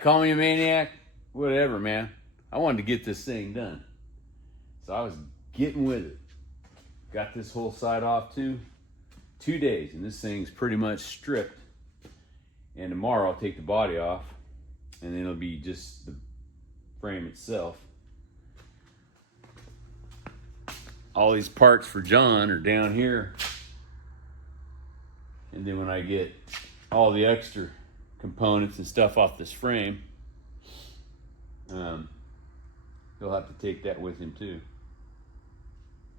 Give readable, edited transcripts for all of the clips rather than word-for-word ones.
call me a maniac, whatever, man. I wanted to get this thing done. So I was getting with it. Got this whole side off too. 2 days, and this thing's pretty much stripped. And tomorrow I'll take the body off, and then it'll be just the frame itself. All these parts for John are down here. And then when I get all the extra components and stuff off this frame, he'll have to take that with him too.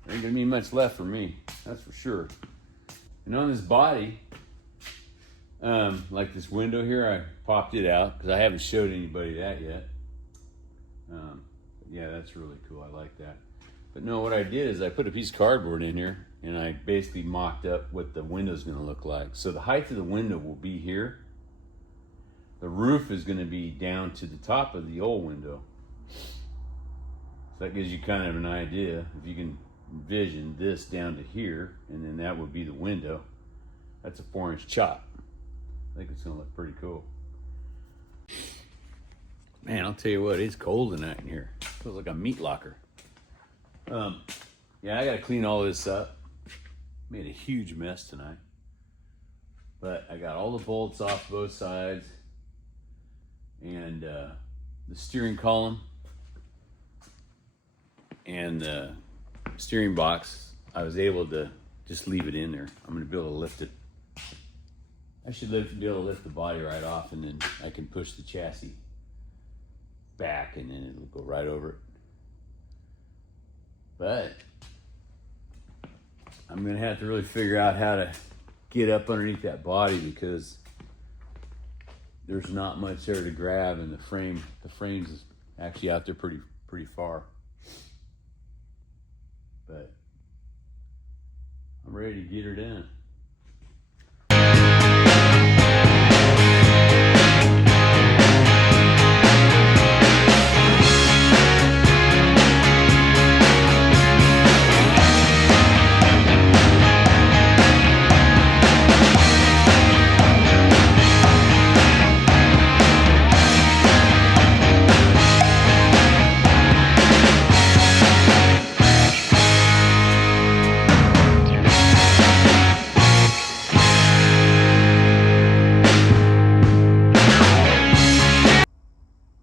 There ain't gonna be much left for me, that's for sure. And on this body, like this window here, I popped it out because I haven't showed anybody that yet. Yeah, that's really cool, I like that. But no, what I did is I put a piece of cardboard in here and I basically mocked up what the window's gonna look like. So the height of the window will be here. The roof is gonna be down to the top of the old window. So that gives you kind of an idea. If you can envision this down to here, and then that would be the window. That's a 4-inch chop. I think it's gonna look pretty cool. Man, I'll tell you what, it's cold tonight in here. Feels like a meat locker. Yeah, I gotta clean all this up. Made a huge mess tonight. But I got all the bolts off both sides. And the steering column and the steering box, I was able to just leave it in there. I'm gonna be able to lift it. I should be able to lift the body right off, and then I can push the chassis back and then it'll go right over it. But I'm gonna have to really figure out how to get up underneath that body because there's not much there to grab, and the frame's actually out there pretty far. But I'm ready to get her done.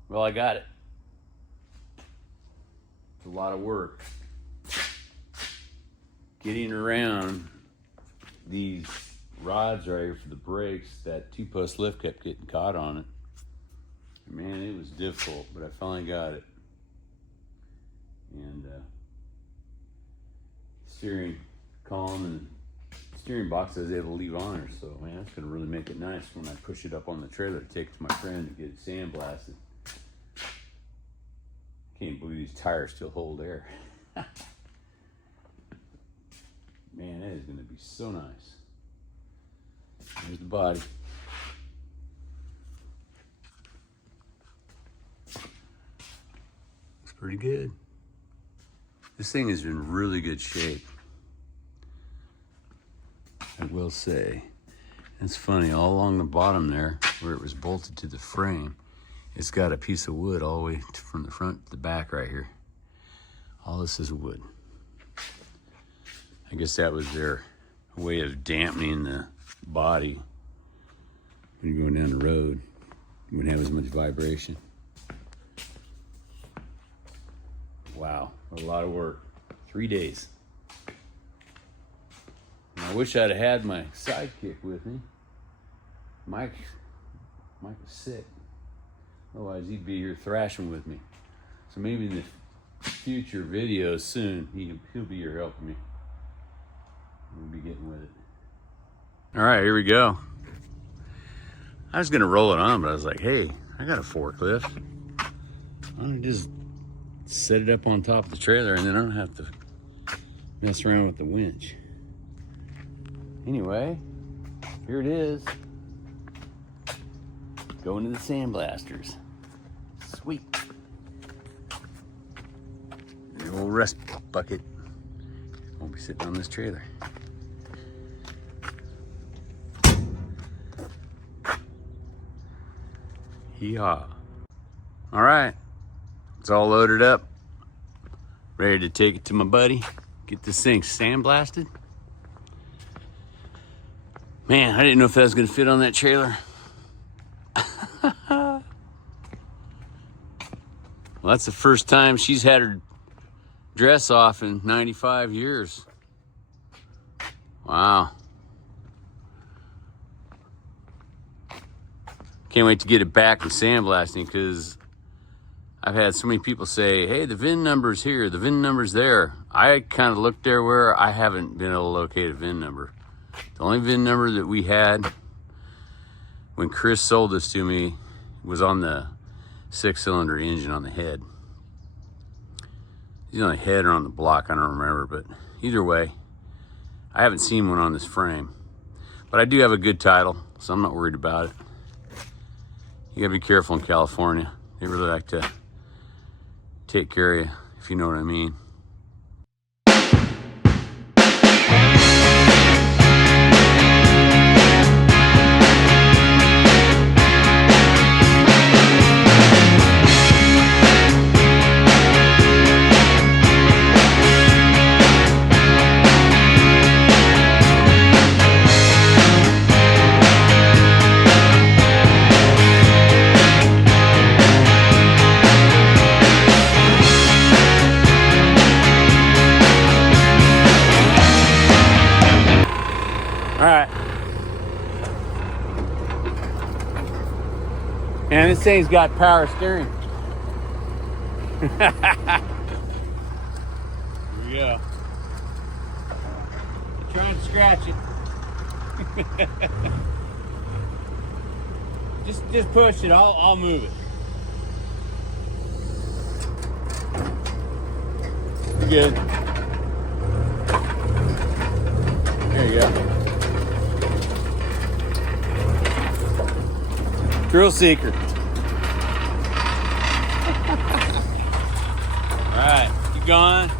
Well, I got it. It's a lot of work. Getting around these rods right here for the brakes, that 2-post lift kept getting caught on it. Man, it was difficult, but I finally got it. And steering column and steering box I was able to leave on her, so man, that's gonna really make it nice when I push it up on the trailer to take it to my friend to get it sandblasted. Can't believe these tires still hold air. Man, that is gonna be so nice. Here's the body. It's pretty good. This thing is in really good shape, I will say. It's funny, all along the bottom there, where it was bolted to the frame, it's got a piece of wood all the way from the front to the back right here. All this is wood. I guess that was their way of dampening the body when you're going down the road. You wouldn't have as much vibration. Wow, a lot of work. 3 days. And I wish I'd have had my sidekick with me. Mike was sick. Otherwise, he'd be here thrashing with me. So maybe in the future videos soon, he'll be here helping me. We'll be getting with it. All right, here we go. I was gonna roll it on, but I was like, hey, I got a forklift. I'm gonna just set it up on top of the trailer and then I don't have to mess around with the winch. Anyway, here it is. Going to the sandblasters. Sweet. The old rust bucket won't be sitting on this trailer. Hee-haw. All right, it's all loaded up, ready to take it to my buddy, get this thing sandblasted. Man, I didn't know if that was gonna fit on that trailer. Well, that's the first time she's had her dress off in 95 years. Wow. Can't wait to get it back and sandblasting, because I've had so many people say, hey, the VIN number's here, the VIN number's there. I kind of looked there where I haven't been able to locate a VIN number. The only VIN number that we had when Chris sold this to me was on the 6-cylinder engine on the head. Either on the head or on the block, I don't remember, but either way, I haven't seen one on this frame. But I do have a good title, so I'm not worried about it. You gotta be careful in California. They really like to take care of you, if you know what I mean. And this thing's got power steering. Here we go. I'm trying to scratch it. just push it. I'll move it. You're good. There you go. Thrill seeker. All right, keep going.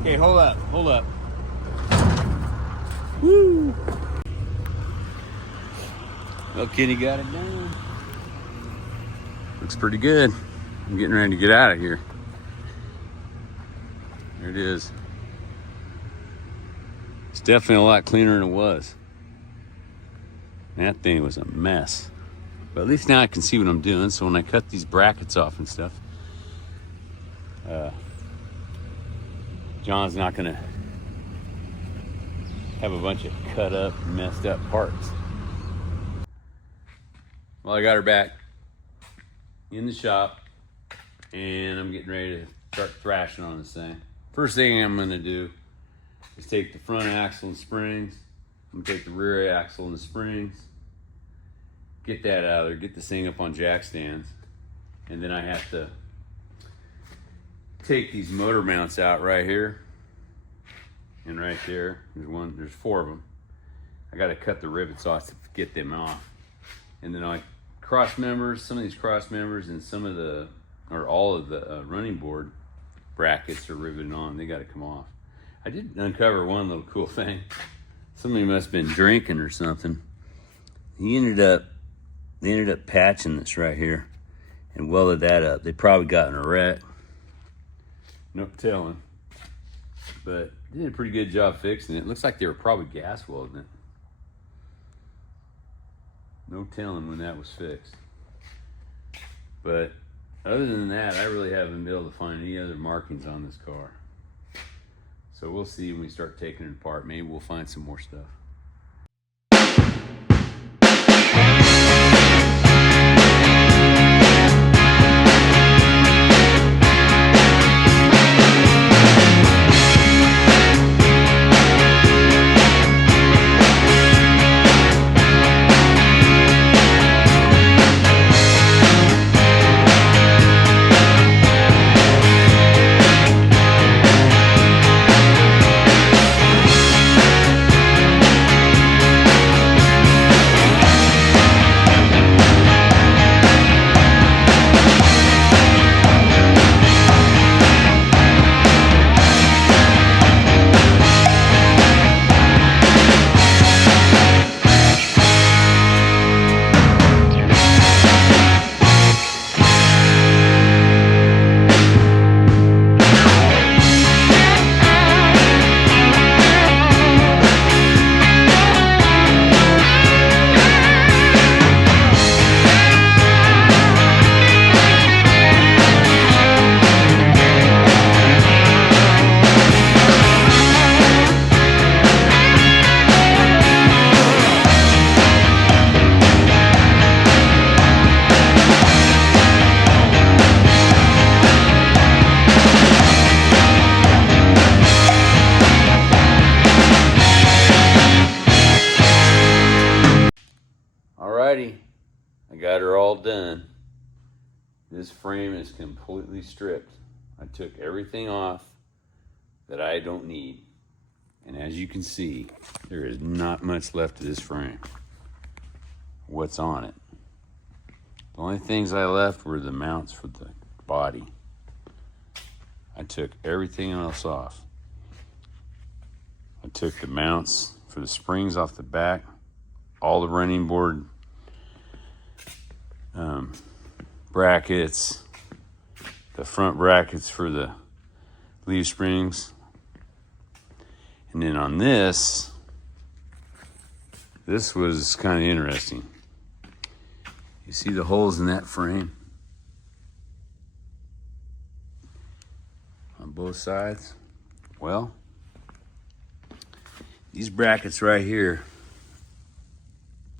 Okay, hold up. Woo! Well, Kenny got it done. Looks pretty good. I'm getting ready to get out of here. There it is. It's definitely a lot cleaner than it was. That thing was a mess. But at least now I can see what I'm doing, so when I cut these brackets off and stuff, John's not gonna have a bunch of cut up, messed up parts. Well, I got her back in the shop, and I'm getting ready to start thrashing on this thing. First thing I'm gonna do is take the front axle and springs. I'm gonna take the rear axle and the springs, get that out of there, get this thing up on jack stands, and then I have to take these motor mounts out right here and right there. There's 4 of them. I gotta cut the rivets off to get them off. And then I cross members, some of these cross members and some of the, or all of the running board brackets are riveted on. They gotta come off. I did uncover one little cool thing. Somebody must have been drinking or something. They ended up patching this right here and welded that up. They probably got in a wreck. No telling. But they did a pretty good job fixing it. It looks like they were probably gas welding it. No telling when that was fixed. But other than that, I really haven't been able to find any other markings on this car. So we'll see when we start taking it apart. Maybe we'll find some more stuff. This frame is completely stripped. I took everything off that I don't need. And as you can see, there is not much left of this frame. What's on it? The only things I left were the mounts for the body. I took everything else off. I took the mounts for the springs off the back, all the running board brackets, the front brackets for the leaf springs. And then on this was kind of interesting. You see the holes in that frame on both sides? Well, these brackets right here,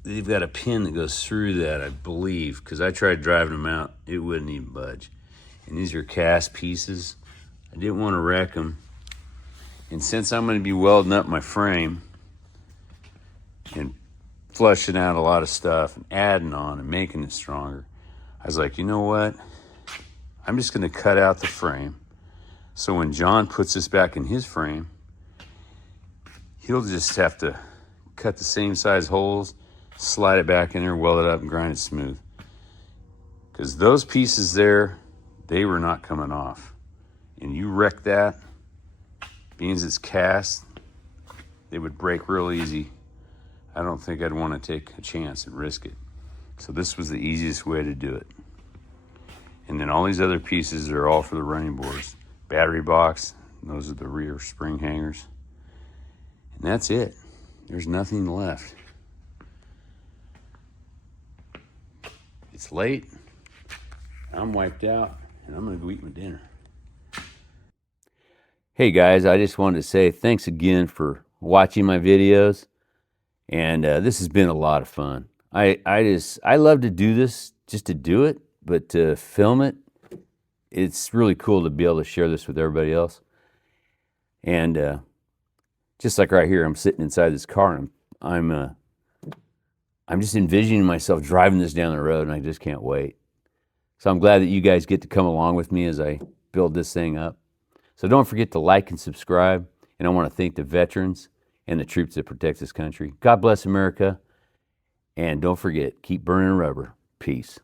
they've got a pin that goes through that, I believe, because I tried driving them out, it wouldn't even budge. And these are cast pieces. I didn't want to wreck them. And since I'm going to be welding up my frame and flushing out a lot of stuff and adding on and making it stronger, I was like, you know what? I'm just going to cut out the frame. So when John puts this back in his frame, he'll just have to cut the same size holes, slide it back in there, weld it up, and grind it smooth. Because those pieces there, they were not coming off. And you wreck that, being as it's cast, they would break real easy. I don't think I'd want to take a chance and risk it. So this was the easiest way to do it. And then all these other pieces are all for the running boards. Battery box, those are the rear spring hangers. And that's it. There's nothing left. It's late. I'm wiped out, and I'm going to go eat my dinner. Hey guys, I just wanted to say thanks again for watching my videos. And this has been a lot of fun. I love to do this just to do it, but to film it, it's really cool to be able to share this with everybody else. And just like right here, I'm sitting inside this car, and I'm just envisioning myself driving this down the road, and I just can't wait. So I'm glad that you guys get to come along with me as I build this thing up. So don't forget to like and subscribe. And I want to thank the veterans and the troops that protect this country. God bless America. And don't forget, keep burning rubber. Peace.